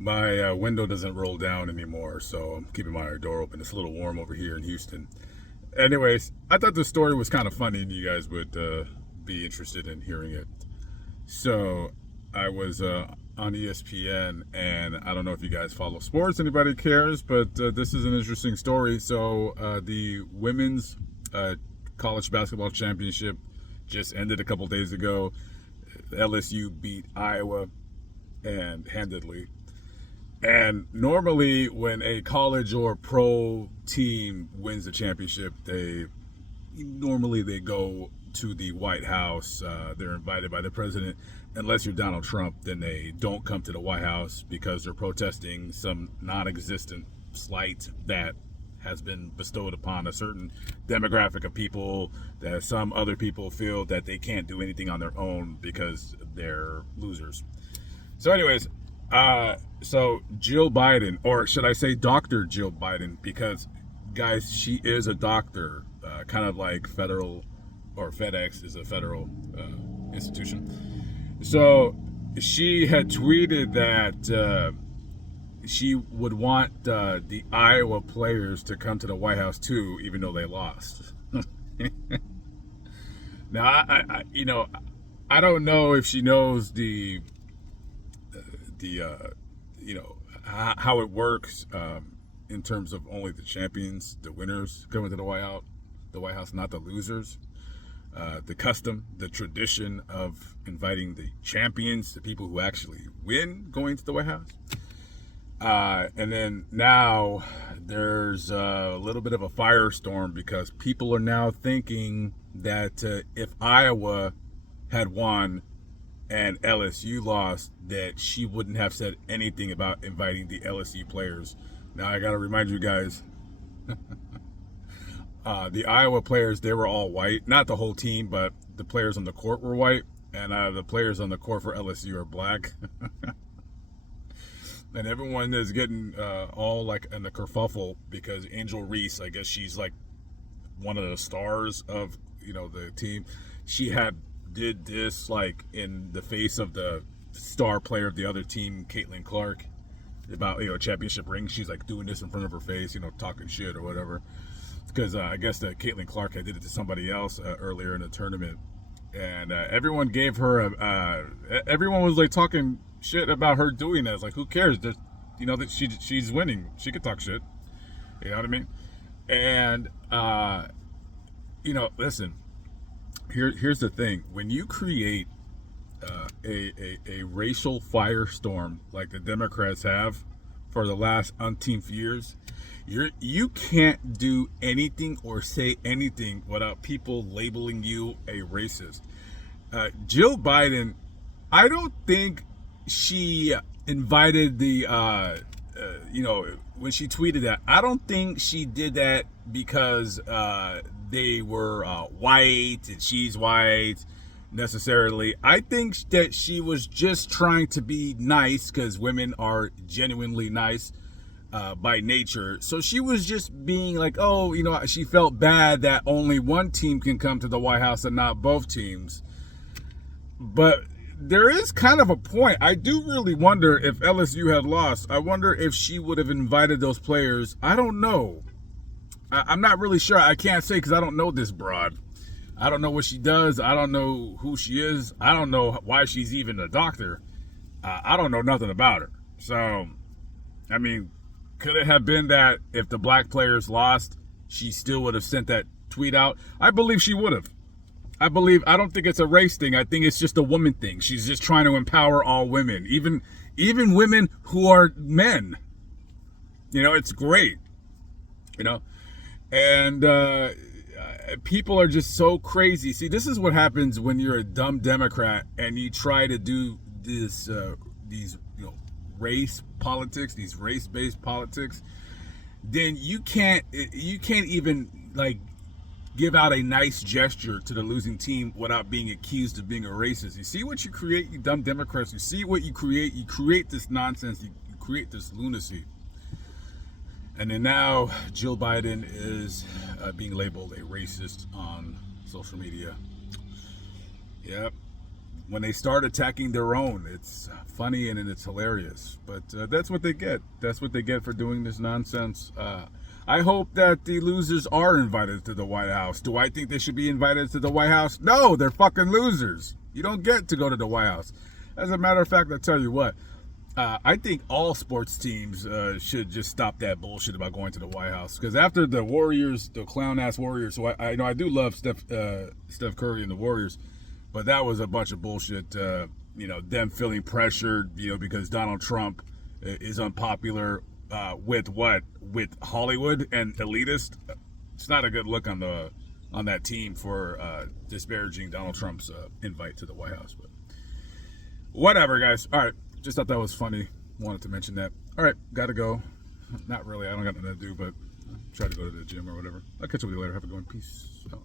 My window doesn't roll down anymore, so I'm keeping my door open. It's a little warm over here in Houston. Anyways, I thought the story was kind of funny and you guys would be interested in hearing it. So, I was on ESPN, and I don't know if you guys follow sports, anybody cares, but this is an interesting story. So, the women's college basketball championship just ended a couple days ago. LSU beat Iowa and handedly. And normally, when a college or pro team wins the championship, they go to the White House. They're invited by the president. Unless you're Donald Trump, then they don't come to the White House because they're protesting some non-existent slight that has been bestowed upon a certain demographic of people, that some other people feel that they can't do anything on their own because they're losers. So, anyways, so Jill Biden, or should I say Dr. Jill Biden, because guys, she is a doctor, kind of like federal or FedEx is a federal institution. So she had tweeted that she would want the Iowa players to come to the White House too, even though they lost. Now, I don't know if she knows the how it works in terms of only the champions, the winners coming to the White House, not the losers. The custom, the tradition of inviting the champions, the people who actually win, going to the White House. And then now there's a little bit of a firestorm because people are now thinking that if Iowa had won and LSU lost, that she wouldn't have said anything about inviting the LSU players. Now I got to remind you guys, the Iowa players, they were all white. Not the whole team, but the players on the court were white. And the players on the court for LSU are black. And everyone is getting all like in the kerfuffle because Angel Reese, I guess she's like one of the stars of the team. She did this like in the face of the star player of the other team, Caitlin Clark, about championship ring. She's like doing this in front of her face, talking shit or whatever. Because I guess that Caitlin Clark had did it to somebody else earlier in the tournament, and everyone gave her everyone was like talking shit about her doing that. It's like, who cares? Just that she's winning. She could talk shit. You know what I mean? And listen. Here's the thing: when you create a racial firestorm like the Democrats have for the last umpteenth years, you can't do anything or say anything without people labeling you a racist. Jill Biden, I don't think she invited the when she tweeted that, I don't think she did that because they were white and she's white necessarily. I think that she was just trying to be nice because women are genuinely nice by nature. So she was just being like, she felt bad that only one team can come to the White House and not both teams. But there is kind of a point. I do really wonder if LSU had lost. I wonder if she would have invited those players. I don't know. I'm not really sure. I can't say because I don't know this broad. I don't know what she does. I don't know who she is. I don't know why she's even a doctor. I don't know nothing about her. So, I mean, could it have been that if the black players lost, she still would have sent that tweet out? I believe she would have. I don't think it's a race thing. I think it's just a woman thing. She's just trying to empower all women, even women who are men. It's great. And people are just so crazy. See, this is what happens when you're a dumb Democrat and you try to do these race politics, these race-based politics. Then you can't even like give out a nice gesture to the losing team without being accused of being a racist. You see what you create, you dumb Democrats. You see what you create. You create this nonsense. You create this lunacy. And then now Jill Biden is being labeled a racist on social media. Yep. when they start attacking their own, it's funny and it's hilarious. But that's what they get. That's what they get for doing this nonsense. I hope that the losers are invited to the White House. Do I think they should be invited to the White House? No, they're fucking losers. You don't get to go to the White House. As a matter of fact, I'll tell you what. I think all sports teams should just stop that bullshit about going to the White House. Because after the Warriors, the clown-ass Warriors, so I know I do love Steph Curry and the Warriors, but that was a bunch of bullshit. Them feeling pressured, because Donald Trump is unpopular with what? With Hollywood and elitist. It's not a good look on that team for disparaging Donald Trump's invite to the White House. But whatever, guys. All right. Just thought that was funny. Wanted to mention that. All right, gotta go. Not really. I don't got nothing to do, but try to go to the gym or whatever. I'll catch up with you later. Have a good one. Peace out.